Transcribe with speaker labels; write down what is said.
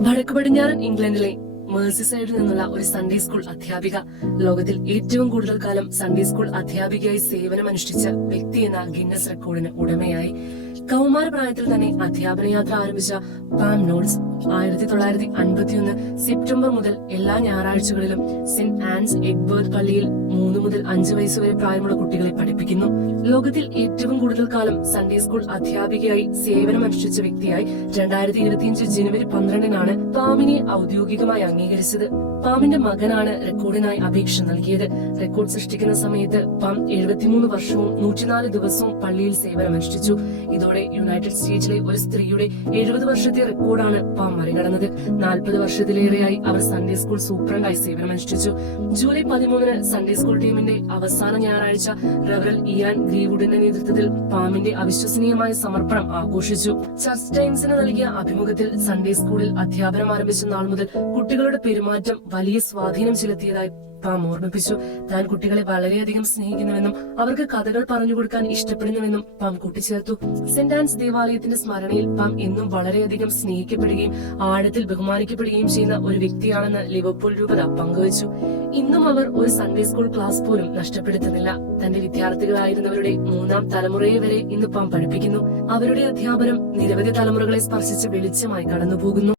Speaker 1: വടക്കു പടിഞ്ഞാറൻ ഇംഗ്ലണ്ടിലെ മേഴ്സിസൈഡിൽ നിന്നുള്ള ഒരു സൺഡേ സ്കൂൾ അധ്യാപിക. ലോകത്തിൽ ഏറ്റവും കൂടുതൽ കാലം സൺഡേ സ്കൂൾ അധ്യാപികയായി സേവനമനുഷ്ഠിച്ച വ്യക്തി എന്ന ഗിന്നസ് റെക്കോർഡിന് ഉടമയായി. കൗമാര പ്രായത്തിൽ തന്നെ അധ്യാപന യാത്ര ആരംഭിച്ച പാം നോട്ട്സ് ആയിരത്തി തൊള്ളായിരത്തി അൻപത്തിയൊന്ന് സെപ്റ്റംബർ മുതൽ എല്ലാ ഞായറാഴ്ചകളിലും സെന്റ് ആൻസ് എഡ്വേർഡ് പള്ളിയിൽ മൂന്ന് മുതൽ അഞ്ച് വയസ്സ് വരെ പ്രായമുള്ള കുട്ടികളെ പഠിപ്പിക്കുന്നു. ലോകത്തിൽ ഏറ്റവും കൂടുതൽ കാലം സൺഡേ സ്കൂൾ അധ്യാപികയായി സേവനമനുഷ്ഠിച്ച വ്യക്തിയായി രണ്ടായിരത്തി ഇരുപത്തിയഞ്ച് ജനുവരി പന്ത്രണ്ടിനാണ് പാമിനെ ഔദ്യോഗികമായി അംഗീകരിച്ചത്. പാമിന്റെ മകനാണ് റെക്കോർഡിനായി അപേക്ഷ നൽകിയത്. റെക്കോർഡ് സൃഷ്ടിക്കുന്ന സമയത്ത് പാം എഴുപത്തിമൂന്ന് വർഷവും നൂറ്റിനാല് ദിവസവും പള്ളിയിൽ സേവനമനുഷ്ഠിച്ചു. ഇതോടെ യുണൈറ്റഡ് സ്റ്റേറ്റ്സിലെ ഒരു സ്ത്രീയുടെ എഴുപത് വർഷത്തെ റെക്കോർഡാണ് പാം മറികടന്നത്. നാൽപ്പത് വർഷത്തിലേറെയായി അവർ സൺഡേ സ്കൂൾ സൂപ്രണ്ടായി സേവനമനുഷ്ഠിച്ചു. ജൂലൈ പതിമൂന്നിന് സൺഡേ സ്കൂൾ ടീമിന്റെ അവസാന ഞായറാഴ്ച റവറൽ ഇയാൻ ഗ്രീവുഡിന്റെ നേതൃത്വത്തിൽ പാമിന്റെ അവിശ്വസനീയമായ സമർപ്പണം ആഘോഷിച്ചു. ചർച്ച് ടൈംസിന് നൽകിയ അഭിമുഖത്തിൽ സൺഡേ സ്കൂളിൽ അധ്യാപനം ആരംഭിച്ച നാൾ മുതൽ കുട്ടികളുടെ പെരുമാറ്റം വലിയ സ്വാധീനം ചെലുത്തിയതായി പാം ഓർമ്മിപ്പിച്ചു താൻ കുട്ടികളെ വളരെയധികം സ്നേഹിക്കുന്നുവെന്നും അവർക്ക് കഥകൾ പറഞ്ഞു കൊടുക്കാൻ ഇഷ്ടപ്പെടുന്നുവെന്നും പാം കൂട്ടിച്ചേർത്തു. സെന്റ് ആൻസ് ദേവാലയത്തിന്റെ സ്മരണയിൽ പാം എന്നും വളരെയധികം സ്നേഹിക്കപ്പെടുകയും ആഴത്തിൽ ബഹുമാനിക്കപ്പെടുകയും ചെയ്യുന്ന ഒരു വ്യക്തിയാണെന്ന് ലിവർപൂൾ രൂപത പങ്കുവച്ചു. ഇന്നും അവർ ഒരു സൺഡേ സ്കൂൾ ക്ലാസ് പോലും നഷ്ടപ്പെടുത്തുന്നില്ല. തന്റെ വിദ്യാർത്ഥികളായിരുന്നവരുടെ മൂന്നാം തലമുറയെ വരെ ഇന്ന് പാം പഠിപ്പിക്കുന്നു. അവരുടെ അധ്യാപനം നിരവധി തലമുറകളെ സ്പർശിച്ച് വെളിച്ചമായി കടന്നുപോകുന്നു.